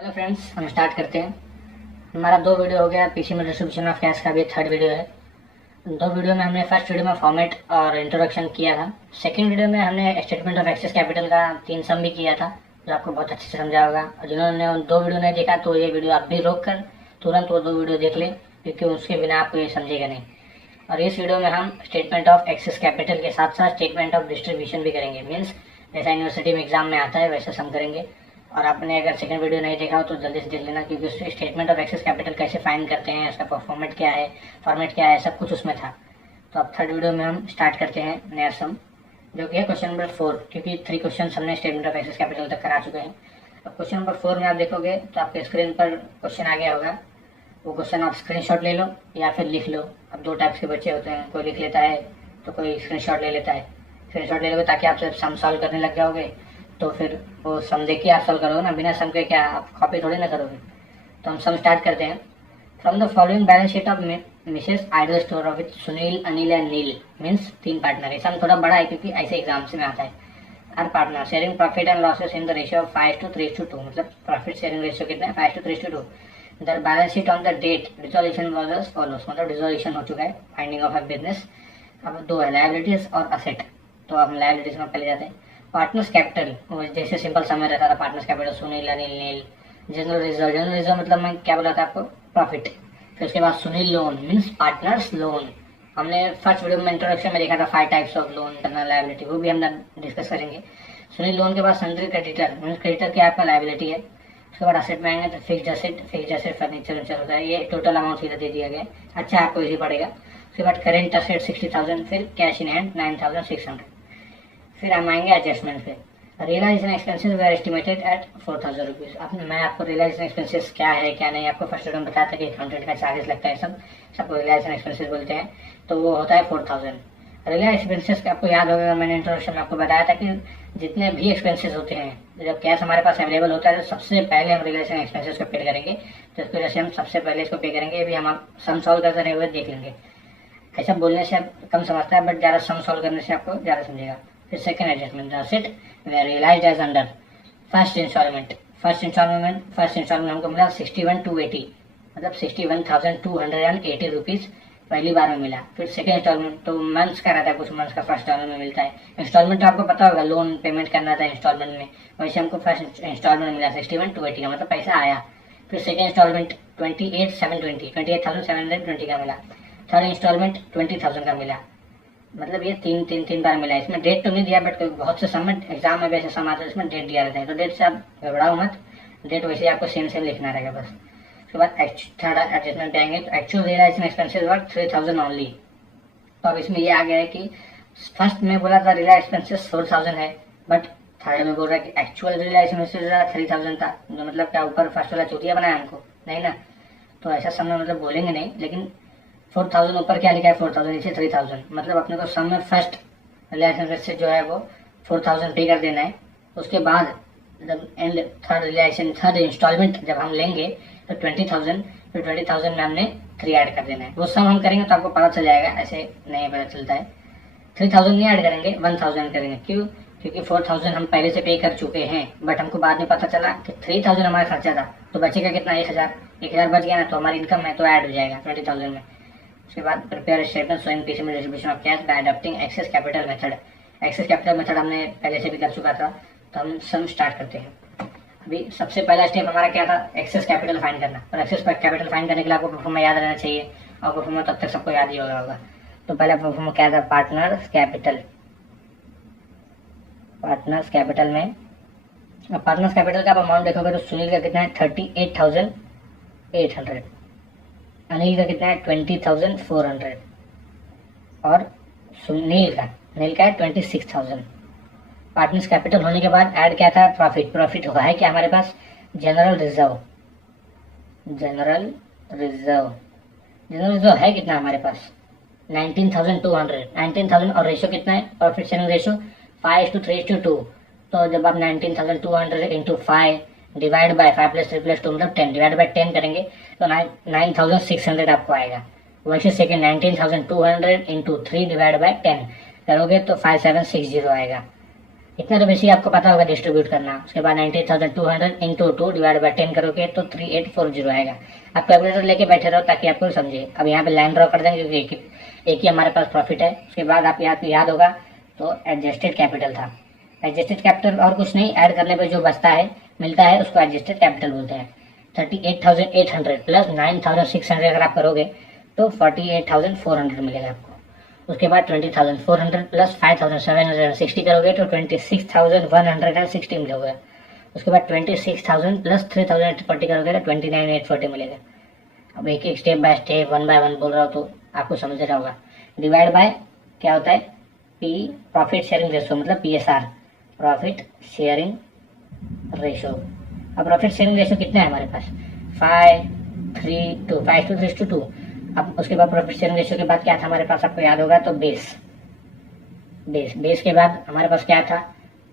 Hello friends, हम start करते हैं। हमारा 2 वीडियो हो गया। पीसी में डिस्ट्रीब्यूशन ऑफ कैश का भी 3rd वीडियो है। 2 वीडियो में हमने फर्स्ट वीडियो में फॉर्मेट और इंट्रोडक्शन किया था। सेकंड वीडियो में हमने स्टेटमेंट ऑफ एक्सेस कैपिटल का 3 सम भी किया था, जो आपको बहुत अच्छे से समझा होगा। और जिन्होंने उन 2 वीडियो नहीं देखा तो ये वीडियो आप भी रोक कर तुरंत वो 2 वीडियो देख लें, क्योंकि उसके बिना आपको ये समझेगा नहीं। और इस वीडियो में हम स्टेटमेंट ऑफ एक्सेस कैपिटल के साथ साथ स्टेटमेंट ऑफ डिस्ट्रीब्यूशन भी करेंगे। मीन्स जैसा यूनिवर्सिटी में एग्जाम में आता है वैसे हम करेंगे। और आपने अगर सेकंड वीडियो नहीं देखा हो तो जल्दी से देख लेना, क्योंकि उसमें स्टेटमेंट ऑफ एक्सेस कैपिटल कैसे फाइंड करते हैं, उसका फॉर्मेट क्या है, सब कुछ उसमें था। तो अब 3rd वीडियो में हम स्टार्ट करते हैं नया सम, जो कि है क्वेश्चन नंबर 4, क्योंकि 3 क्वेश्चन हमने स्टेटमेंट ऑफ एक्सेस कैपिटल तक करा चुके हैं। अब क्वेश्चन नंबर 4 में आप देखोगे तो आपके स्क्रीन पर क्वेश्चन आ गया होगा। वो क्वेश्चन आप स्क्रीनशॉट ले लो या फिर लिख लो। अब 2 टाइप्स के बच्चे होते हैं, कोई लिख लेता है तो कोई स्क्रीनशॉट ले लेता है। स्क्रीनशॉट ले लोगे ताकि आप जब सम सॉल्व करने लग जाओगे तो फिर वो सम देख के आप सॉल्व करोगे ना, बिना सम के क्या आप कॉपी थोड़ी ना करोगे। तो हम सम स्टार्ट करते हैं। From the following balance sheet of Mrs idle store of with Sunil, Anil and Neel, means 3 partner है। सम थोड़ा बड़ा है क्योंकि ऐसे एग्जाम्स में आता है। हर partner sharing profit and losses in the ratio of 5:3:2, मतलब प्रॉफिट शेयरिंग रेशियो कितना है 5:3:2। The balance sheet on the date dissolution was as follows, मतलब डिसोल्यूशन हो चुका है, फाइंडिंग ऑफ अ बिजनेस। अब 2 है लायबिलिटीज और असेट। तो हम लायबिलिटीज में पहले जाते हैं। पार्टनर्स कैपिटल, जैसे सिंपल समय रहता था पार्टनर्स कैपिटल सुनील, अनिल, नील। जनरल रिजर्व मतलब मैं क्या बोला था आपको, प्रॉफिट। फिर उसके बाद Sunil loan means partners loan. हमने फर्स्ट वीडियो में इंट्रोडक्शन में देखा था 5 types of loan, internal liability, वो भी हम डिस्कस करेंगे। सुनील लोन के बाद सन्ड्री क्रेडिटर मीन्स क्रेडिटर क्या आपका लायबिलिटी है। उसके बाद असेट में आएंगे तो फिक्स्ड एसेट फर्नीचर होता है, ये टोटल अमाउंट सीधा दे दिया गया। अच्छा, आपको इजी पड़ेगा। उसके बाद करेंट असेट 60,000, फिर कैश इन हैंड 9,600। फिर हम आएंगे एडजस्टमेंट पे। Realisation expenses were estimated at 4,000 rupees. मैं आपको रियलाइजेशन एक्सपेंसेस क्या है क्या नहीं आपको फर्स्ट में बताया था कि अकाउंटेंट का चार्जेस लगता है, सबको रियलाइजेशन एक्सपेंसेस बोलते हैं। तो वो होता है 4,000। रियलाइजेशन एक्सपेंसेस आपको याद होगा, मैंने इंट्रोडक्शन में आपको बताया था कि जितने भी एक्सपेंसेस होते हैं, जब कैश हमारे पास अवेलेबल होता है तो सबसे पहले हम रियलाइजेशन एक्सपेंसेस को पे करेंगे। तो इसकी वजह से हम सबसे पहले इसको पे करेंगे। ये भी हम सम सॉल्व करते रहे हुए देख लेंगे। ऐसा बोलने से आप कम समझता है, बट ज़्यादा सम सॉल्व करने से आपको ज़्यादा समझेगा। फिर second adjustment, asset were realised as under first instalment. First instalment हमको मिला 61,280, मतलब 61,280 रुपीज़ पहली बार में मिला। फिर सेकंड इंस्टॉलमेंट तो मंथ्स का रहता है, कुछ मंथ्स का फर्स्ट इंस्टॉलमेंट में मिलता है। इंस्टॉलमेंट तो आपको पता होगा, लोन पेमेंट करना था इंस्टॉलमेंट में, वैसे हमको फर्स्ट इंस्टॉलमेंट मिला 61,280 का, मतलब पैसा आया। फिर सेकंड इंस्टॉलमेंट 28,720 का मिला। थर्ड इंस्टॉलमेंट 20,000 का मिला, मतलब ये तीन बार मिला। इसमें डेट तो नहीं दिया, बट बहुत से समय एग्जाम में वैसे सम आते हैं इसमें डेट दिया रहता है, तो डेट से आप घबराओ मत, डेट वैसे आपको सेम लिखना रहेगा बस। उसके बाद थर्ड एडजस्टमेंट आएंगे तो एक्चुअल रियलाइजेशन एक्सपेंसेस वर 3,000 ओनली। तो अब इसमें ये आ गया है कि फर्स्ट में बोला था रियलाइज एक्सपेंसेस 4,000 है, बट थर्ड में बोल रहा है कि एक्चुअल रियलाइजेशन एक्सपेंसेस 3,000 था। तो मतलब क्या ऊपर फर्स्ट वाला चूतिया बनाया हमको, नहीं ना। तो ऐसा समय मतलब बोलेंगे नहीं, लेकिन 4,000 ऊपर क्या लिखा है 4,000 नीचे 3,000, मतलब अपने को सम में फर्स्ट रियलाइजेशन से जो है वो 4,000 पे कर देना है। उसके बाद जब एंड थर्ड इंस्टॉलमेंट जब हम लेंगे तो 20,000, फिर 20,000 में हमने 3 ऐड कर देना है। वो सम हम करेंगे तो आपको पता चल जाएगा, ऐसे नहीं पता चलता है। 3,000 नहीं ऐड करेंगे, 1,000 करेंगे। क्यों? क्योंकि 4,000 हम पहले से पे कर चुके हैं, बट हमको बाद में पता चला कि 3,000 हमारा खर्चा था, तो बचेगा कितना 1,000 बच गया ना, तो हमारी इनकम है तो ऐड हो जाएगा 20,000 में। उसके बाद प्रिपेयर स्टेटमेंट शोइंग पीसी में distribution of cash by adopting excess capital method. Excess capital method हमने पहले से भी कर चुका था, तो हम सम स्टार्ट करते हैं। अभी सबसे पहला स्टेप हमारा क्या था, एक्सेस कैपिटल फाइंड करना। और एक्सेस कैपिटल फाइंड करने के लिए आपको परफॉर्मा याद रहना चाहिए, और परफॉर्मा तब तक सबको याद ही होगा। तो पहला परफॉर्मा क्या था, पार्टनर्स कैपिटल। पार्टनर्स कैपिटल में पार्टनर्स कैपिटल का आप अमाउंट देखोगे तो सुनील का कितना है 38,800, अनिल का कितना है 20,400, और नील का है 26,000। पार्टनर्स कैपिटल होने के बाद ऐड क्या था, प्रॉफिट हुआ है क्या हमारे पास, जनरल रिजर्व है कितना हमारे पास 19,200 और रेशियो कितना है, प्रॉफिट शेयरिंग रेशियो 5:3:2। तो जब आप 19,200 इंटू 5 डिवाइड बाय 5 + 3 + 2 मतलब 10 डिवाइड बाय 10 करेंगे तो 9,600 आपको आएगा। वैसे सेकेंड 19,200 इंटू 3 डिवाइड बाय 10 करोगे तो 5,760 आएगा। इतना तो बेसिक आपको पता होगा डिस्ट्रीब्यूट करना। उसके बाद 90,200 इंटू 2 डिवाइड बाई 10 करोगे तो 3840 आएगा। आप कैलकुलेटर लेके बैठे रहो ताकि आपको समझे। अब यहाँ पे लाइन ड्रॉ कर देंगे क्योंकि एक ही हमारे पास प्रॉफिट है। उसके बाद आप यहाँ याद होगा तो एडजस्टेड कैपिटल था। एडजस्टेड कैपिटल और कुछ नहीं, ऐड करने पर जो बचता है मिलता है उसको एडजस्टेड कैपिटल बोलते हैं। 38,800 प्लस 9,600 अगर आप करोगे तो 48,400 मिलेगा आपको। उसके बाद 20,400 प्लस 5,760 करोगे तो 26,160 मिलेगा। उसके बाद 26,000 प्लस 3,840 करोगे तो 29,840 मिलेगा। अब एक एक step by step one by one बोल रहा हूँ तो आपको समझ रहा होगा। डिवाइड बाय क्या होता है, पी प्रॉफिट शेयरिंग रेशो, मतलब PSR, प्रॉफिट शेयरिंग रेशो। अब प्रॉफिट शेयरिंग रेशो कितना है हमारे पास, 5:3:2। अब उसके बाद प्रॉफिट शेयरिंग रेशो के बाद क्या था हमारे पास, आपको याद होगा तो बेस के बाद हमारे पास क्या था,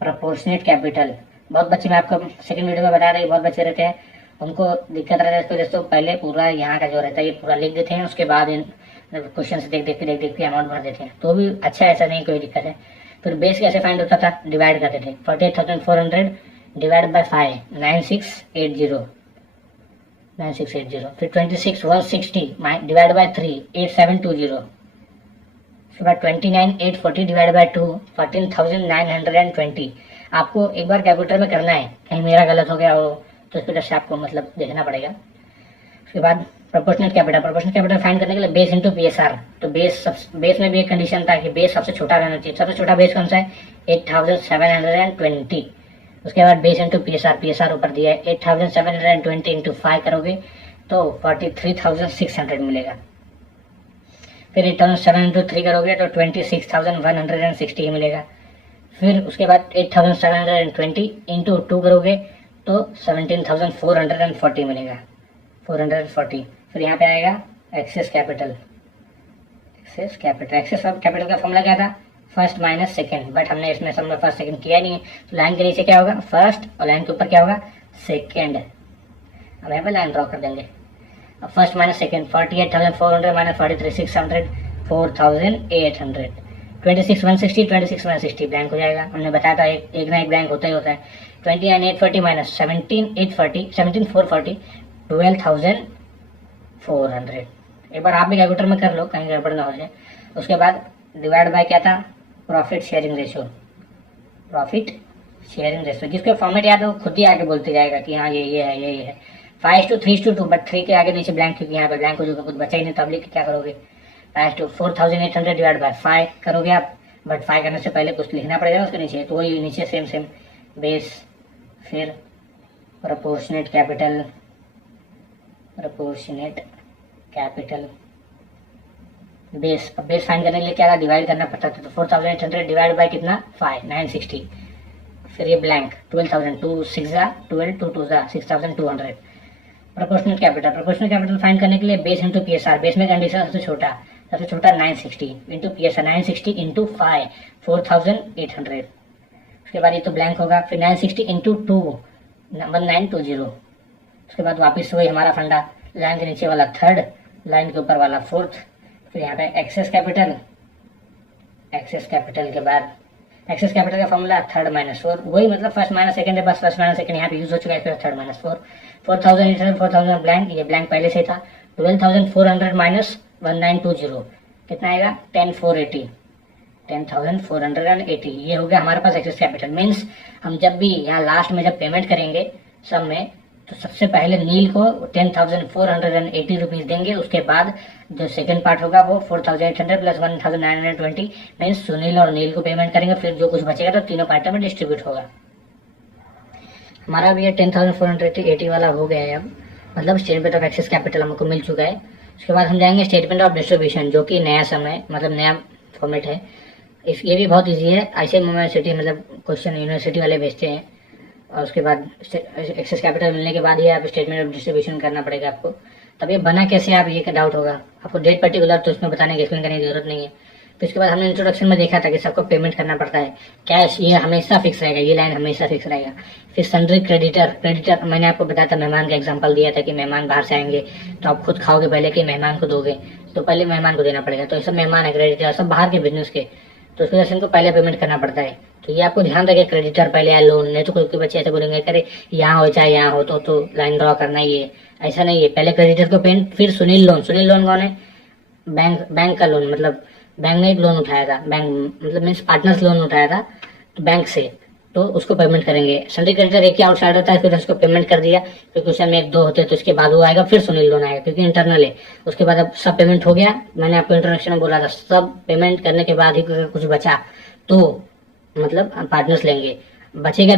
प्रोपोर्शनेट कैपिटल। बहुत बच्चे, मैं आपको सेकंड वीडियो में बता रहा, बहुत बच्चे रहते हैं उनको दिक्कत रहता है इसको। दोस्तों पहले पूरा यहाँ का जो रहता है ये पूरा लिख देते हैं, उसके बाद इन क्वेश्चन से देख देख के अमाउंट भर देते हैं, तो भी अच्छा, ऐसा नहीं कोई दिक्कत है। फिर बेस कैसे फाइंड होता था, डिवाइड करते थे 48,400 डिवाइड बाय 5, 9680। फिर 26,160 डिवाइड बाय 3, 8720। उसके बाद 29,840 डिवाइड बाय 2, 14,920। आपको एक बार कैलकुलेटर में करना है, कहीं मेरा गलत हो गया हो तो इस वजह से आपको मतलब देखना पड़ेगा। उसके बाद प्रोपोर्शनल कैपिटल फाइंड करने के लिए बेस इंटू PSR। तो बेस में भी एक कंडीशन था कि बेस सबसे छोटा रहना चाहिए। सबसे छोटा बेस कौन सा है, 8,720। उसके बाद बेस इंटू PSR ऊपर दिया है, 8,720 इंटू 5 करोगे तो 43,600 मिलेगा। फिर 8,700 इंटू 3 करोगे तो 26,160 मिलेगा। फिर उसके बाद 8,720 इंटू 2 करोगे तो 17,440 मिलेगा, 440। फिर यहाँ पे आएगा एक्सेस कैपिटल का फॉर्मूला क्या था, फर्स्ट माइनस सेकेंड, बट हमने इसमें सब में फर्स्ट सेकेंड किया नहीं है, तो लाइन के नीचे क्या होगा, फर्स्ट, और लाइन के ऊपर क्या होगा, सेकेंड। अब यहाँ पे लाइन ड्रॉ कर देंगे। अब first minus second, 48,400 minus 43,600, 4,800। 26,160 blank हो जाएगा। हमने बताया था एक ना एक ब्लैंक होता ही होता है। 29,840 माइनस 17,440, 12,400। एक बार आप भी कैलकुलेटर में कर लो, कहीं गड़बड़ ना हो जाए। उसके बाद डिवाइड बाय क्या था, प्रॉफिट शेयरिंग रेशो, जिसके फॉर्मेट याद हो खुद ही आगे बोलते जाएगा कि हाँ ये है 5:3:2, बट 3 के आगे नीचे ब्लैंक, क्योंकि यहाँ पे ब्लैंक हो जाएगा, कुछ बचा ही नहीं, तो आप लिख क्या करोगे, 4,800 डिवाइड बाय 5 करोगे आप, बट 5 करने से पहले कुछ लिखना पड़ेगा उसके नीचे, तो वही नीचे सेम बेस, फिर प्रोपोर्शनेट कैपिटल बेस। अब बेस फाइंड करने के लिए क्या था, डिवाइड करना पड़ता था, तो 4,800 डिवाइड बाय कितना, 5, 960। फिर ये ब्लैंक 12,000, 2 6 12, 2 2 6,200। प्रोपोर्शनल कैपिटल फाइंड करने के लिए बेस इंटू PSR। बेस में कंडीशन सबसे छोटा 960 इंटू PSR, 960 इंटू 5, 4,800। उसके बाद ये तो ब्लैंक होगा। फिर 960 इंटू 2, 1920। उसके बाद वापस वही हमारा फंडा, लाइन के नीचे वाला थर्ड, लाइन के ऊपर वाला फोर्थ। फिर यहाँ पे एक्सेस कैपिटल के बाद एक्सेस कैपिटल का फॉर्मूला 3 - 4, वही मतलब फर्स्ट माइनस सेकंड है, बस फर्स्ट माइनस सेकंड यहाँ पे यूज हो चुका है। फिर 3 - 4, 4,800 ब्लैंक, ये ब्लैंक पहले से था। 12,400 माइनस 1920 कितना आएगा, 10,480। ये हो गया हमारे पास एक्सेस कैपिटल। मीन्स हम जब भी यहाँ लास्ट में जब पेमेंट करेंगे सब में, तो सबसे पहले नील को 10,480 रुपीज देंगे। उसके बाद जो सेकंड पार्ट होगा वो 4,800 प्लस 1,920 मीन्स सुनील और नील को पेमेंट करेंगे। फिर जो कुछ बचेगा तो तीनों पार्टों में डिस्ट्रीब्यूट होगा। हमारा भी ये 10,480 वाला हो गया है अब, मतलब स्टेटमेंट ऑफ एक्सेस कैपिटल हमको मिल चुका है। उसके बाद हम जाएंगे स्टेटमेंट ऑफ डिस्ट्रीब्यूशन, जो कि नया समय मतलब नया फॉर्मेट है। ये भी बहुत ईजी है। ऐसे यूनिवर्सिटी मतलब क्वेश्चन यूनिवर्सिटी वाले भेजते हैं, और उसके बाद एक्सेस कैपिटल मिलने के बाद ही आप स्टेटमेंट ऑफ डिस्ट्रीब्यूशन करना पड़ेगा आपको। तब ये बना कैसे, आप ये डाउट होगा आपको, डेट पर्टिकुलर तो उसमें बताने की एक्सप्लेन करने की जरूरत नहीं है। फिर उसके बाद हमने इंट्रोडक्शन में देखा था कि सबको पेमेंट करना पड़ता है, कैश ये हमेशा फिक्स रहेगा, ये लाइन हमेशा फिक्स रहेगा। फिर सन्ड्री क्रेडिटर मैंने आपको बताया था, मेहमान का एग्जाम्पल दिया था कि मेहमान बाहर से आएंगे तो आप खुद खाओगे पहले कि मेहमान को दोगे, तो पहले मेहमान को देना पड़ेगा। तो ये सब मेहमान है, क्रेडिटर सब बाहर के बिजनेस के, तो उसकी वजह से इनको पहले पेमेंट करना पड़ता है। तो ये आपको ध्यान रखे, क्रेडिटर पहले या लोन। नहीं तो कोई बच्चे ऐसे बोलेंगे करे यहाँ हो चाहे यहाँ हो तो लाइन ड्रॉ करना ही है। ऐसा नहीं है, पहले क्रेडिटर को पेमेंट, फिर सुनील लोन। सुनील लोन कौन है? बैंक का लोन, मतलब बैंक ने एक लोन उठाया था, बैंक मतलब मीन्स पार्टनर्स लोन उठाया था तो बैंक से, तो उसको पेमेंट करेंगे। सन्ड्री क्रेडिटर एक ही आउटसाइडर था, फिर उसको पेमेंट कर दिया, क्योंकि उसमें एक दो होते तो उसके बाद वो आएगा, फिर सुनील लोन आएगा क्योंकि इंटरनल है। उसके बाद अब सब पेमेंट हो गया, मैंने आपको इंट्रोडक्शन में बोला था, सब पेमेंट करने के बाद ही कुछ बचा तो मतलब पार्टनर्स लेंगे। बचेगा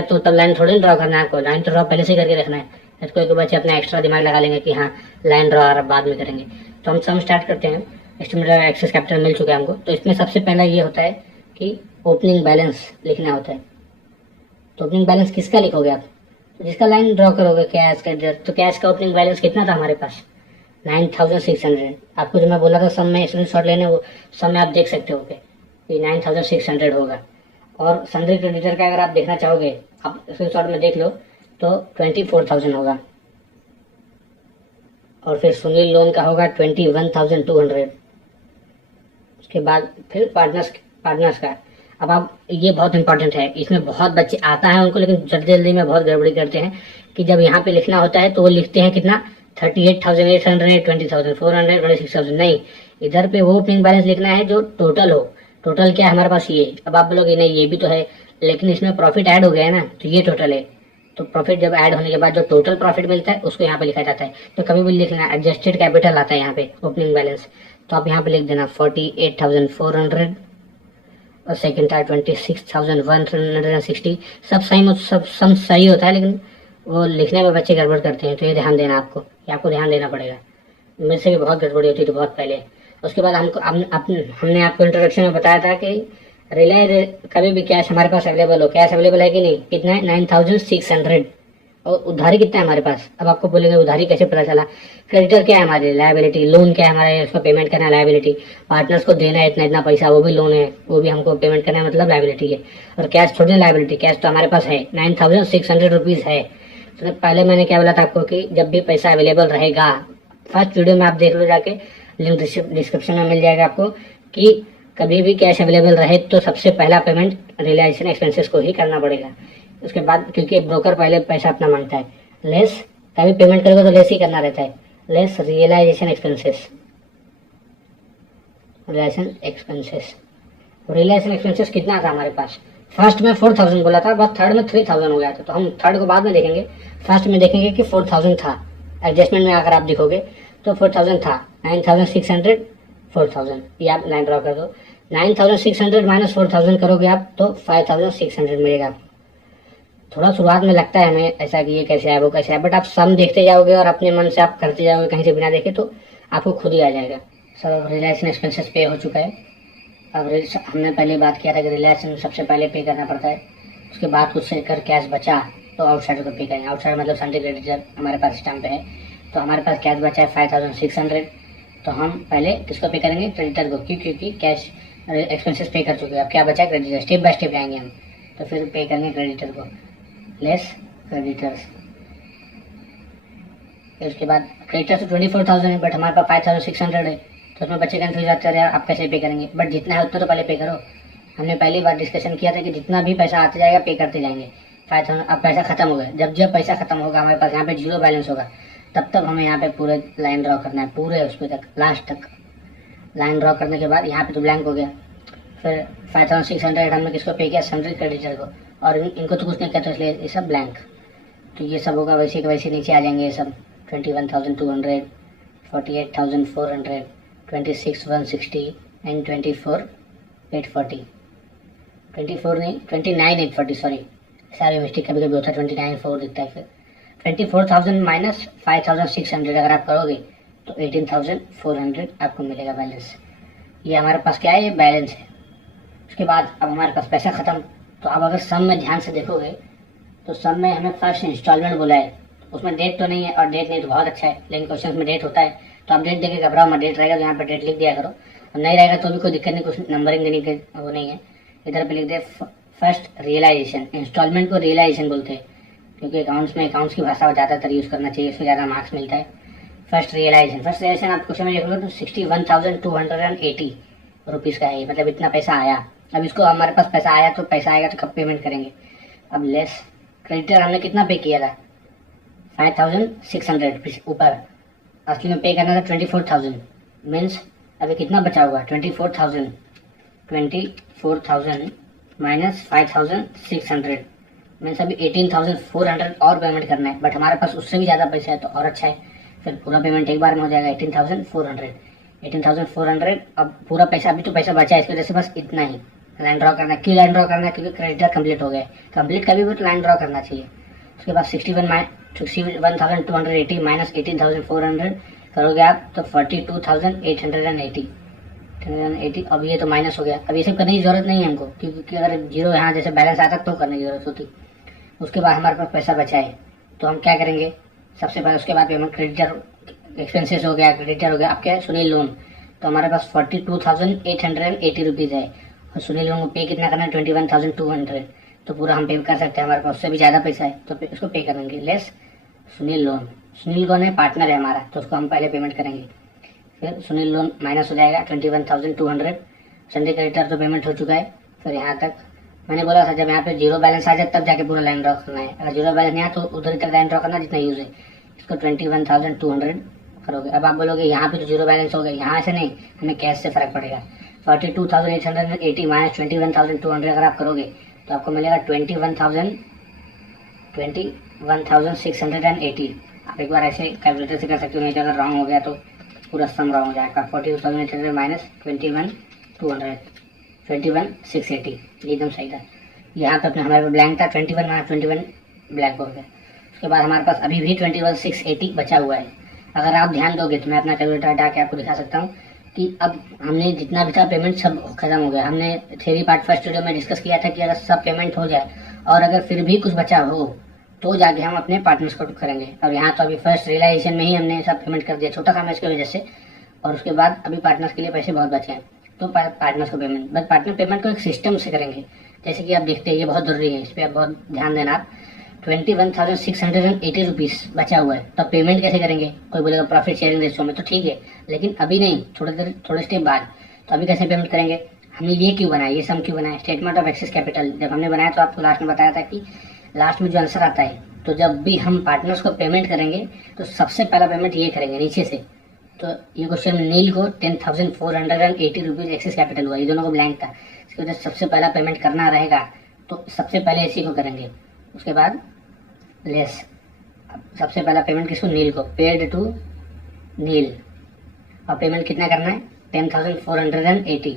तो तब लाइन थोड़ी ड्रॉ करना है आपको, लाइन तो ड्रॉ पहले से करके रखना है। कोई कोई बच्चे अपना एक्स्ट्रा दिमाग लगा लेंगे कि हाँ लाइन ड्रॉ बाद में करेंगे। तो हम सम स्टार्ट करते हैं। एस्टिमेटेड एक्सेस कैपिटल मिल चुका है हमको, तो इसमें सबसे पहला ये होता है कि ओपनिंग बैलेंस लिखना होता है। तो ओपनिंग बैलेंस किसका लिखोगे आप? जिसका लाइन ड्रॉ करोगे कैश का, तो कैश का ओपनिंग बैलेंस कितना था हमारे पास? 9600। आपको जो मैं बोला था सम में स्क्रीनशॉट लेने, वो सम में आप देख सकते हो कि 9600 होगा। और सन्ड्री क्रेडिटर का अगर आप देखना चाहोगे, आप स्क्रीनशॉट में देख लो तो 24000 होगा। और फिर सुनील लोन का होगा 21200। उसके बाद फिर पार्टनर्स का। अब आप, ये बहुत इंपॉर्टेंट है, इसमें बहुत बच्चे आता है उनको, लेकिन जल्दी जल्दी में बहुत गड़बड़ी करते हैं कि जब यहाँ पे लिखना होता है तो वो लिखते हैं कितना 38,800, 20,400, 26,000। नहीं, इधर पे वो ओपनिंग बैलेंस लिखना है जो टोटल हो। टोटल क्या है हमारे पास? ये। अब आप बोलोगे नहीं ये भी तो है, लेकिन इसमें प्रॉफिट ऐड हो गया है ना, तो ये टोटल है। तो प्रॉफिट जब ऐड होने के बाद जो टोटल प्रॉफिट मिलता है उसको यहाँ पे लिखा जाता है। तो कभी भी लिखना एडजस्टेड कैपिटल आता है यहाँ पे ओपनिंग बैलेंस, तो आप यहाँ पे लिख देना 48,400 और सेकंड था 26,160। सब सही होता है, लेकिन वो लिखने में बच्चे गड़बड़ करते हैं, तो ये ध्यान देना आपको, ये आपको ध्यान देना पड़ेगा। मेरे से भी बहुत गड़बड़ी होती थी बहुत पहले। उसके बाद हमने आपको इंट्रोडक्शन में बताया था कि रिलायंस कभी भी कैश हमारे पास अवेलेबल हो। कैश अवेलेबल है कि नहीं? कितना है? 9600। और उधारी कितना है हमारे पास? अब आपको बोलेंगे उधारी कैसे पता चला? क्रेडिटर क्या है हमारे? लायबिलिटी। लोन क्या है हमारे? उसको पेमेंट करना है, लायबिलिटी। पार्टनर्स को देना है इतना इतना पैसा, वो भी लोन है, वो भी हमको पेमेंट करना है, मतलब लायबिलिटी है। और कैश थोड़ी ना लायबिलिटी, कैश तो हमारे पास है 9600 रुपीज़ है। तो पहले मैंने क्या बोला था आपको कि जब भी पैसा अवेलेबल रहेगा, फर्स्ट वीडियो में आप देख लो जाके, लिंक डिस्क्रिप्शन में मिल जाएगा आपको, कि कभी भी कैश अवेलेबल रहे तो सबसे पहला पेमेंट रियलाइजेशन एक्सपेंसेस को ही करना पड़ेगा। उसके बाद, क्योंकि ब्रोकर पहले पैसा अपना मांगता है, लेस कभी पेमेंट करोगे तो लेस ही करना रहता है, less realisation expenses. Realisation expenses कितना था हमारे पास? फर्स्ट में 4000 बोला था, बस थर्ड में 3000 हो गया था, तो हम थर्ड को बाद में देखेंगे। फर्स्ट में देखेंगे कि 4000 था। एडजस्टमेंट में अगर आप देखोगे तो 4000 था। 9600 4000, ये आप लाइन ड्रॉ कर दो। 9600 माइनस 4000 करोगे आप तो 5600 मिलेगा। थोड़ा शुरुआत में लगता है हमें ऐसा कि ये कैसे है वो कैसे है, बट आप सम देखते जाओगे और अपने मन से आप करते जाओगे कहीं से बिना देखे, तो आपको खुद ही आ जाएगा। सब रिलायंस एक्सपेंसेस पे हो चुका है। अब हमने पहले बात किया था कि रिलायंस सबसे पहले पे करना पड़ता है, उसके बाद कुछ से कर कैश बचा तो आउटसाइडर को पे करेंगे। आउटसाइडर मतलब सन्ड्री क्रेडिटर हमारे पास सिस्टम पे है, तो हमारे पास कैश बचा है 5600, तो हम पहले किसको पे करेंगे? क्रेडिटर को। क्योंकि कैश एक्सपेंसेस पे कर चुके हैं, अब क्या बचा? क्रेडिटर। स्टेप बाय स्टेप जाएंगे हम, तो फिर पे करेंगे क्रेडिटर को, लेस क्रेडिटर्स। फिर उसके बाद क्रेडिटर्स 24,000 है, बट हमारे पास 5600 है, तो उसमें बच्चे कंफ्यूज आते हैं यार आप कैसे पे करेंगे, बट जितना है उतना तो पहले पे करो। हमने पहली बार डिस्कशन किया था कि जितना भी पैसा आते जाएगा पे करते जाएंगे। 5000 अब पैसा खत्म हो गया, जब पैसा खत्म होगा हमारे पास यहाँ पे जीरो बैलेंस होगा, तब तक हमें यहाँ पे पूरे लाइन ड्रॉ करना है, पूरे उस पर तक, लास्ट तक लाइन ड्रॉ करने के बाद यहाँ पे तो ब्लैंक हो गया। फिर 5600 हमने किसको पे किया? सन्ड्री क्रेडिटर को, और इनको तो कुछ नहीं कहते इसलिए ये सब ब्लैंक। तो ये सब होगा वैसे के वैसे नीचे आ जाएंगे ये सब। 21,200, 48,400, 26,160 एंड 24,840। 24 नहीं, 29,840, सॉरी मिस्टेक कभी कभी होता है, 29,400 दिखता है। फिर 24,000 माइनस 5,600 अगर आप करोगे तो 18,400 आपको मिलेगा बैलेंस। ये हमारे पास क्या है? ये बैलेंस है। उसके बाद अब हमारे पास पैसा खत्म, तो अब अगर सम में ध्यान से देखोगे तो सम में हमें फर्स्ट इंस्टॉलमेंट बोला है, उसमें डेट तो नहीं है, और डेट नहीं तो बहुत अच्छा है, लेकिन क्वेश्चन में डेट होता है, तो आप डेट देके घबराओ मत। डेट रहेगा तो यहाँ पर डेट लिख दिया करो, और नहीं रहेगा तो भी कोई दिक्कत नहीं, कुछ नंबरिंग देने के वो नहीं है। इधर पे लिख दे फर्स्ट रियलाइजेशन। इंस्टॉलमेंट को रियलाइजेशन बोलते हैं, क्योंकि अकाउंट्स की भाषा ज़्यादातर यूज़ करना चाहिए, उससे ज़्यादा मार्क्स मिलता है। फर्स्ट रियलाइजेशन आप क्वेश्चन में देखोगे तो 61,280 रुपीज़ का है, मतलब इतना पैसा आया। अब इसको हमारे पास पैसा आया तो पैसा आएगा तो कब पेमेंट करेंगे। अब लेस क्रेडिटर हमने कितना पे किया था 5600 ऊपर, असली में पे करना था 24,000। मीन्स अभी कितना बचा हुआ 24,000 माइनस 5,600 मीन्स अभी 18,400 और पेमेंट करना है। बट हमारे पास उससे भी ज़्यादा पैसा है तो और अच्छा है, फिर पूरा पेमेंट एक बार में हो जाएगा 18,400। अब पूरा पैसा, अभी तो पैसा बचा है, इसकी वजह से बस इतना ही लाइन ड्रॉ करना है। क्यों लाइन ड्रॉ करना है? क्योंकि क्रेडिटर कंप्लीट हो गया है। कंप्लीट कभी भी तो लाइन ड्रॉ करना चाहिए। उसके बाद 61,280 माइनस 18,400 करोगे आप तो 42,880। अब ये तो माइनस हो गया। अब ये सब करने की जरूरत नहीं है हमको, क्योंकि अगर जीरो यहाँ जैसे बैलेंस आता तो करने की जरूरत होती। उसके बाद हमारे पास पैसा बचा है तो हम क्या करेंगे, सबसे पहले उसके बाद पेमेंट क्रेडिटर एक्सपेंसेस हो गया, क्रेडिटर हो गया। अब क्या है सुनील लोन, तो हमारे पास 42,880 रुपीज़ है और सुनील लोन को पे कितना करना है 21,200। तो पूरा हम पे कर सकते हैं, हमारे पास उससे भी ज़्यादा पैसा है तो उसको पे करेंगे less Sunil loan. Sunil loan है पार्टनर है हमारा तो उसको हम पहले पेमेंट करेंगे। फिर सुनील लोन माइनस हो जाएगा 21,200। संडे क्रेडिटर तो पेमेंट हो चुका है। फिर यहाँ तक मैंने बोला था जब यहाँ पे जीरो बैलेंस आ जाए तब जाके पूरा लाइन ड्रॉ करना है। अगर जीरो बैलेंस नहीं आया तो उधर तक लाइन ड्रॉ करना जितना यूज है। इसको 21,200 करोगे। अब आप बोलोगे यहाँ पे तो जीरो बैलेंस हो गया, यहाँ से नहीं, हमें कैश से फर्क पड़ेगा। 42,880 माइनस 21,200 अगर आप करोगे तो आपको मिलेगा 21,680। आप एक बार ऐसे कैलकुलेटर से कर सकते हो, नहीं तो अगर रॉन्ग हो गया तो पूरा सम रॉन्ग हो जाएगा। 42,800 माइनस 21,680 एकदम सही था। यहाँ पे अपने हमारे ब्लैंक था 21 माइनस 21 ब्लैंक हो गया। उसके बाद हमारे पास अभी भी 21,680 बचा हुआ है। अगर आप ध्यान दोगे तो मैं अपना कैलकुलेटर हटा के आपको दिखा सकता हूँ कि अब हमने जितना भी था पेमेंट सब खत्म हो गया। हमने थ्योरी पार्ट फर्स्ट वीडियो में डिस्कस किया था कि अगर सब पेमेंट हो जाए और अगर फिर भी कुछ बचा हो तो जाके हम अपने पार्टनर्स को करेंगे। और यहाँ तो अभी फर्स्ट रियलाइजेशन में ही हमने सब पेमेंट कर दिया, छोटा काम है इसकी वजह से। और उसके बाद अभी पार्टनर्स के लिए पैसे बहुत बचे हैं तो पार्टनर्स को पेमेंट, बट पार्टनर पेमेंट को एक सिस्टम से करेंगे। जैसे कि आप देखते हैं ये बहुत जरूरी है, इस पर आप बहुत ध्यान देना। आप 21,680 रुपीज़ बचा हुआ है तो पेमेंट कैसे करेंगे? कोई बोलेगा प्रॉफिट शेयरिंग रेशियो में, तो ठीक है लेकिन अभी नहीं, थोड़े स्टेप बाद। तो अभी कैसे पेमेंट करेंगे? हमने ये क्यों बनाया, ये सम क्यों बनाया? स्टेटमेंट ऑफ एक्सेस कैपिटल जब हमने बनाया तो आपको लास्ट में बताया था कि लास्ट में जो आंसर आता है तो जब भी हम पार्टनर्स को पेमेंट करेंगे तो सबसे पहला पेमेंट ये करेंगे नीचे से। तो ये क्वेश्चन नील को 10,480 रुपीज़ एक्सेस कैपिटल हुआ, ये दोनों को ब्लैंक था, इसकी वजह से सबसे पहला पेमेंट करना रहेगा तो सबसे पहले इसी को करेंगे। उसके बाद लेस सबसे पहला पेमेंट किसको? नील को, पेड टू नील। और पेमेंट कितना करना है 10,480।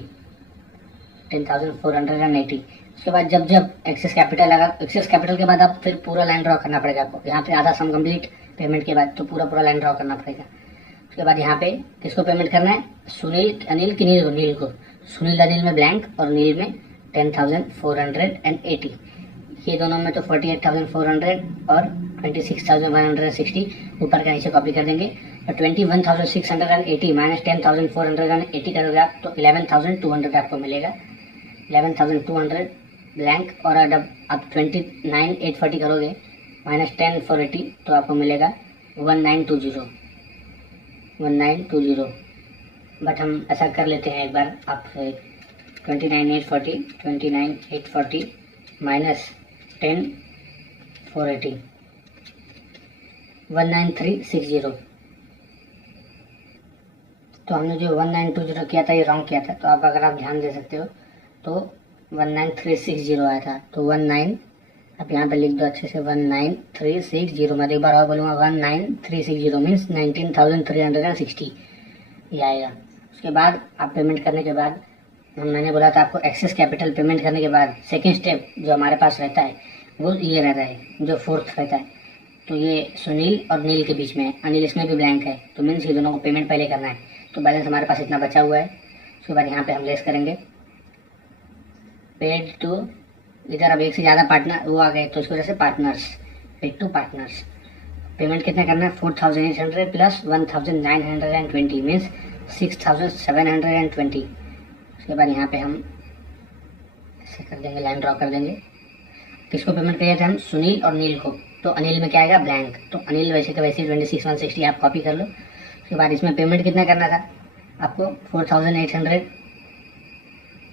उसके बाद जब एक्सेस कैपिटल लगा, एक्सेस कैपिटल के बाद आप फिर पूरा लाइन ड्रॉ करना पड़ेगा आपको। यहाँ पे आधा सम कंप्लीट पेमेंट के बाद तो पूरा लाइन ड्रॉ करना पड़ेगा। उसके बाद यहाँ पे किसको पेमेंट करना है? सुनील अनिल की नील को। सुनील अनिल में ब्लैंक और नील में 10,480। ये दोनों में तो 48,400 और 26,160 ऊपर का नीचे कॉपी कर देंगे। और 21,680 माइनस 10,480 करोगे आप तो 11,200 आपको मिलेगा। 11,200 ब्लैंक। और जब आप 29,840 करोगे माइनस 10,480 तो आपको मिलेगा 1920। बट हम ऐसा कर लेते हैं एक बार आप 29,840 माइनस 10,480 19,360। तो हमने जो 1920 किया था ये रॉन्ग किया था, तो आप अगर आप ध्यान दे सकते हो तो 19,360 आया था। तो 19 आप यहाँ पे लिख दो अच्छे से 19,360। मैं एक बार और बोलूँगा 19,360 मीन्स 19,360 ये आएगा। उसके बाद आप पेमेंट करने के बाद मैंने बोला था आपको एक्सेस कैपिटल पेमेंट करने के बाद सेकेंड स्टेप जो हमारे पास रहता है वो ये रहता है, जो फोर्थ रहता है। तो ये सुनील और नील के बीच में है, अनिल इसमें भी ब्लैंक है तो मीन्स ये दोनों को पेमेंट पहले करना है। तो बैलेंस हमारे पास इतना बचा हुआ है। उसके बाद यहाँ पे हम लेस करेंगे पेड टू, इधर अब एक से ज़्यादा पार्टनर वो आ गए तो इसकी वजह से partners, paid to partners. Payment कितना करना है 4,800 प्लस 1,920 मीन्स 6,720। उसके बाद यहाँ पे हम ऐसे कर देंगे, लाइन ड्रॉ कर देंगे। किसको पेमेंट किया था हम? सुनील और नील को। तो अनिल में क्या आएगा? ब्लैंक। तो अनिल वैसे का वैसे 26,160 आप कॉपी कर लो। उसके बाद इसमें पेमेंट कितना करना था आपको 4,800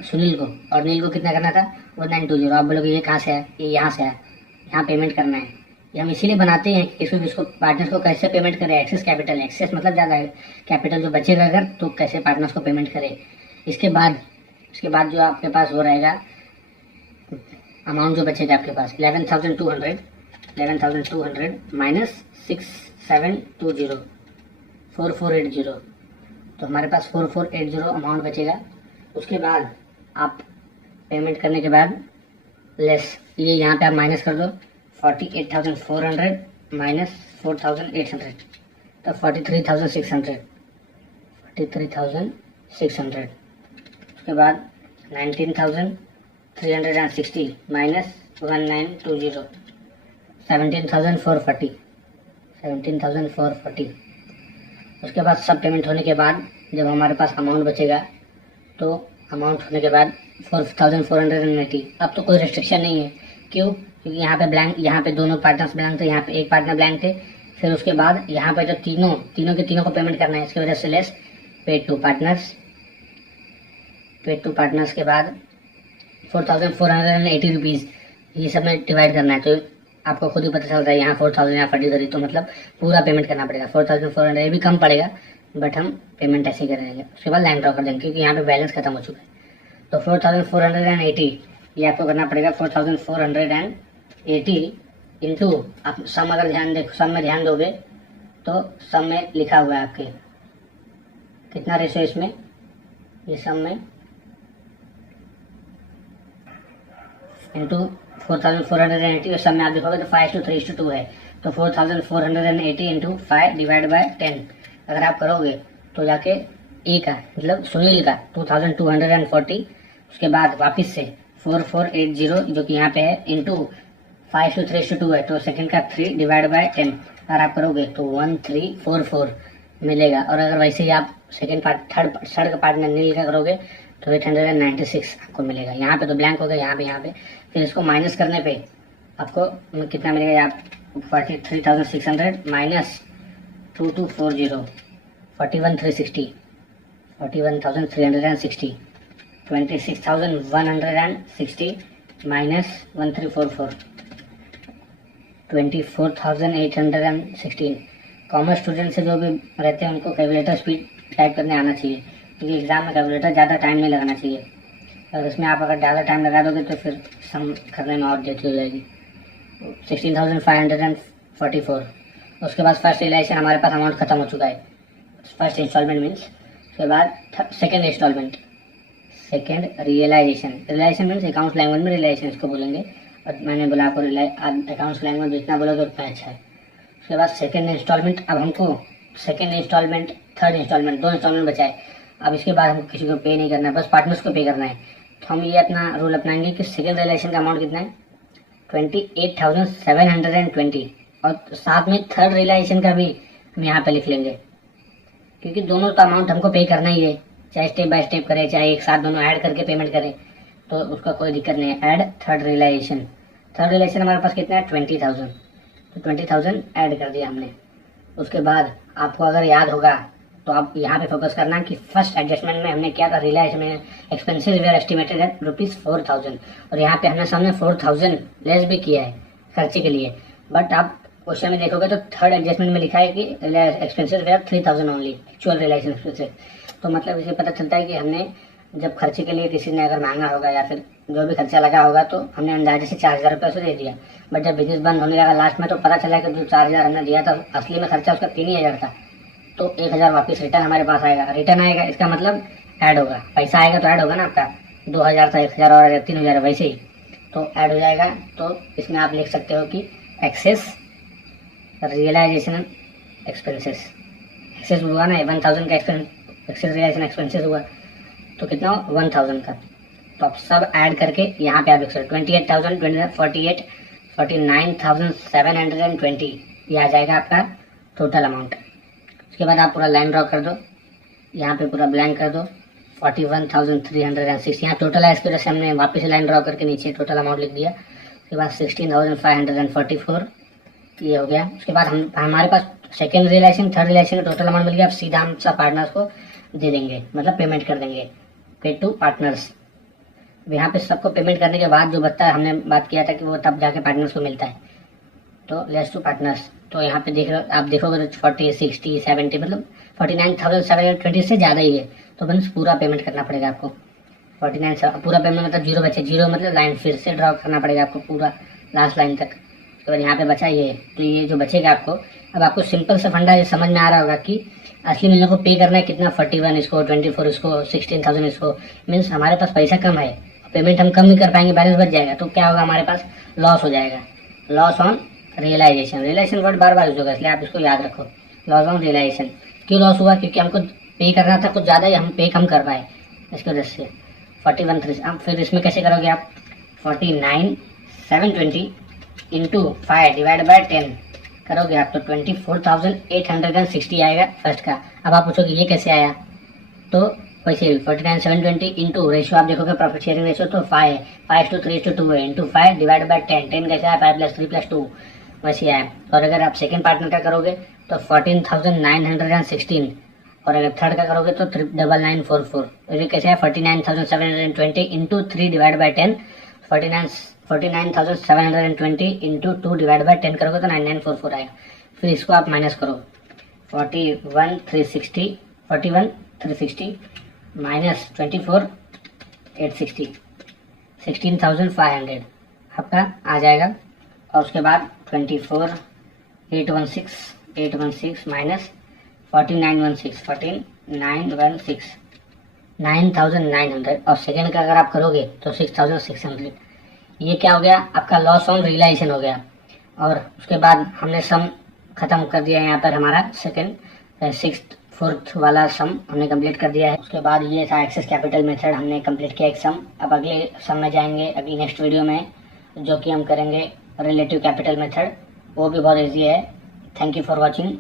सुनील को, और नील को कितना करना था 1920। आप बोलोगे ये कहाँ से है, ये यहाँ से है, यहाँ पेमेंट करना है। ये हम इसीलिए बनाते हैं कि इसको पार्टनर्स को कैसे पेमेंट करें। एक्सेस कैपिटल, एक्सेस मतलब ज़्यादा कैपिटल जो बचेगा अगर, तो कैसे पार्टनर्स को पेमेंट करें। इसके बाद जो आपके पास वो रहेगा अमाउंट जो बचेगा आपके पास 11,200 माइनस 6720 4480, तो हमारे पास 4480 अमाउंट बचेगा। उसके बाद आप पेमेंट करने के बाद लेस ये यहाँ पे आप माइनस कर दो 48,400 माइनस 4,800, तो 43,600 उसके बाद 19,360 माइनस 1920 17,440। उसके बाद सब पेमेंट होने के बाद जब हमारे पास अमाउंट बचेगा, तो अमाउंट होने के बाद 4,480। अब तो कोई रिस्ट्रिक्शन नहीं है, क्यों? क्योंकि यहाँ पे ब्लैंक, यहाँ पे दोनों पार्टनर्स ब्लैंक थे, यहाँ पे एक पार्टनर ब्लैंक थे। फिर उसके बाद यहाँ पे जो तीनों के तीनों को पेमेंट करना है, इसकी वजह से लेस पेड टू पार्टनर्स के बाद 4,480 रुपीज़ ये सब में डिवाइड करना है। तो आपको खुद ही पता चलता है यहाँ 4,000 यहाँ 43, तो मतलब पूरा पेमेंट करना पड़ेगा। 4,400 ये भी कम पड़ेगा, बट हम पेमेंट ऐसे ही करेंगे। उसके बाद लाइन ड्रॉ कर देंगे, क्योंकि यहाँ पे बैलेंस खत्म हो चुका है। तो 4,480 ये आपको करना पड़ेगा। 4,480 इंटू, आप सम अगर सम में ध्यान दोगे तो सम में लिखा हुआ है आपके कितना रेशो इसमें, ये सम में इंटू 4,480 और सब में आप देखोगे तो 5:3:2 है। तो 4,480 इंटू 5 डिवाइड बाय 10 अगर आप करोगे तो जाके ए का मतलब सुनील का 2,240, उसके बाद वापस से 4480 जो कि यहाँ पे है इंटू 5:3:2 है, तो सेकंड का 3 डिवाइड बाय 10 अगर आप करोगे तो 1344 मिलेगा। और अगर वैसे ही आप सेकंड पार्ट थर्ड का पार्टनर नील का करोगे तो 896 आपको मिलेगा। यहाँ पे तो ब्लैंक हो गया, यहाँ पे फिर इसको माइनस करने पे आपको कितना मिलेगा, आप 43,600 माइनस 2240 41,360 26,160 माइनस 1344 24,816। कॉमर्स स्टूडेंट से जो भी रहते हैं उनको कैलकुलेटर स्पीड टाइप करने आना चाहिए, क्योंकि एग्जाम में कैलकुलेटर ज़्यादा टाइम नहीं लगाना चाहिए। और इसमें आप अगर ज़्यादा टाइम लगा दोगे तो फिर सम करने में और देरी हो जाएगी। 16,544। उसके बाद फर्स्ट रियलाइजेशन हमारे पास अमाउंट खत्म हो चुका है, फर्स्ट इंस्टॉलमेंट मीन्स। उसके बाद second instalment, second realisation means accounts language में रियलाइजेशन इसको बोलेंगे, और मैंने बोला आपको अकाउंट्स लैंग्वेज जितना बोलोगे उतना अच्छा है। उसके बाद सेकेंड इंस्टॉलमेंट, अब हमको second instalment third instalment 2 instalment बचाए। अब इसके बाद हमको किसी को पे नहीं करना है, बस पार्टनर्स को पे करना है। तो हम ये अपना रूल अपनाएंगे कि सेकेंड रियलाइजेशन का अमाउंट कितना है 28,720, और साथ में थर्ड रियलाइजेशन का भी हम यहाँ पे लिख लेंगे, क्योंकि दोनों का अमाउंट हमको पे करना ही है, चाहे स्टेप बाय स्टेप करें चाहे एक साथ दोनों ऐड करके पेमेंट करें, तो उसका कोई दिक्कत नहीं है। ऐड थर्ड रियलाइजेशन हमारे पास कितना है 20,000, तो 20,000 ऐड कर दिया हमने। उसके बाद आपको अगर याद होगा तो आप यहाँ पे फोकस करना कि फर्स्ट एडजस्टमेंट में हमने क्या था, रियलाइजेशन में एक्सपेंसेस वेयर एस्टिमेटेड है ₹4,000, और यहाँ पे हमने सामने 4,000 लेस भी किया है खर्चे के लिए। बट आप क्वेश्चन में देखोगे तो थर्ड एडजस्टमेंट में लिखा है कि expenses were 3,000 only actual realisation expenses. तो मतलब इसे पता चलता है कि हमने जब खर्चे के लिए किसी ने अगर मांगा होगा या फिर जो भी खर्चा लगा होगा तो हमने अंदाजे से 4,000 रुपये से दे दिया, बट जब बिजनेस बंद होने लगा लास्ट में तो पता चला कि जो 4,000 हमने दिया था असली में खर्चा उसका 3,000 था, तो 1,000 वापस रिटर्न हमारे पास आएगा। रिटर्न आएगा इसका मतलब ऐड होगा, पैसा आएगा तो ऐड होगा ना, आपका 2,000 था 1,000 और 3,000 वैसे ही तो ऐड हो जाएगा। तो इसमें आप लिख सकते हो कि एक्सेस रियलाइजेशन एक्सपेंसेस, एक्सेस हुआ ना 1,000 का एक्सेस रियलाइजेशन एक्सपेंसेस हुआ तो कितना हो 1,000 का, तो आप सब ऐड करके यहाँ पे आप लिख सकते 28,000 48 49,720 ये आ जाएगा आपका टोटल अमाउंट। उसके बाद आप पूरा लाइन ड्रॉ कर दो, यहाँ पे पूरा ब्लैंक कर दो 41,306 यहाँ टोटल है, इसकी वजह से हमने वापस लाइन ड्रॉ करके नीचे टोटल अमाउंट लिख दिया। उसके बाद 16,544 ये हो गया। उसके बाद हमारे पास सेकेंड रियलाइजेशन थर्ड रियलाइजेशन का टोटल अमाउंट मिल गया। अब सीधा हम सब पार्टनर्स को दे देंगे, मतलब पेमेंट कर देंगे, पे टू पार्टनर्स यहाँ पे सबको पेमेंट करने के बाद जो बचता है, हमने बात किया था कि वो तब जाके पार्टनर्स को मिलता है। तो लेट्स टू पार्टनर्स, तो यहाँ पे आप देखोगे तो 40, 60, 70 मतलब 49,720 से ज़्यादा ही है। तो बस पूरा पेमेंट करना पड़ेगा आपको। 49 पूरा पेमेंट मतलब जीरो बचे, जीरो मतलब लाइन फिर से ड्रॉ करना पड़ेगा आपको पूरा लास्ट लाइन तक। तो यहाँ पे बचा ये, तो ये जो बचेगा आपको, अब आपको सिंपल सा फंडा ये समझ में आ रहा होगा कि असली मिलने को पे करना है कितना, 41 इसको, 24 इसको, 16,000 इसको। मीन्स हमारे पास पैसा कम है, पेमेंट हम कम नहीं कर पाएंगे, बैलेंस बच जाएगा, तो क्या होगा, हमारे पास लॉस हो जाएगा। Loss on realisation, realisation word बार बार यूज होगा, इसलिए आप इसको याद रखो। लॉस ऑन रियलाइजेशन क्यों लॉस हुआ, क्योंकि हमको पे करना था कुछ ज़्यादा ही, हम पे कम कर पाए, इसकी वजह से 41,300। अब फिर इसमें कैसे करोगे आप, 49,720 इंटू 5 डिवाइड बाय 10 करोगे आप, तो 24,860 आएगा फर्स्ट का। अब आप पूछोगे ये कैसे आया, तो वैसे 49,720 इंटू रेशियो आप देखोगे प्रॉफिट शेयरिंग रेशियो तो 5:3:2 है, इंटू 5 डिवाइड बाय 10 कैसे आया, 5 + 3 + 2 वैसे आया। और अगर आप सेकंड पार्टनर का करोगे तो 14,916, और अगर थर्ड का करोगे तो 9944। ये कैसे है, 49,720 into 3 divide by 10, 49,720 into 2 divide by 10 करोगे तो 9944 आएगा। फिर इसको आप माइनस करो, 41,360 माइनस 24,860, 16,500 आपका आ जाएगा। और उसके बाद 24,816 माइनस 14,916 9,900। और सेकेंड का अगर आप करोगे तो 6,600। ये क्या हो गया, आपका लॉस ऑन रियलाइजेशन हो गया। और उसके बाद हमने सम खत्म कर दिया, यहाँ पर हमारा सेकेंड 6th 4th वाला सम हमने कंप्लीट कर दिया है। उसके बाद ये था एक्सेस कैपिटल मेथड, हमने कंप्लीट किया एक सम। अब अगले सम में जाएंगे अगली नेक्स्ट वीडियो में, जो कि हम करेंगे रिलेटिव कैपिटल मेथड, वो भी बहुत ईजी है। Thank you for watching.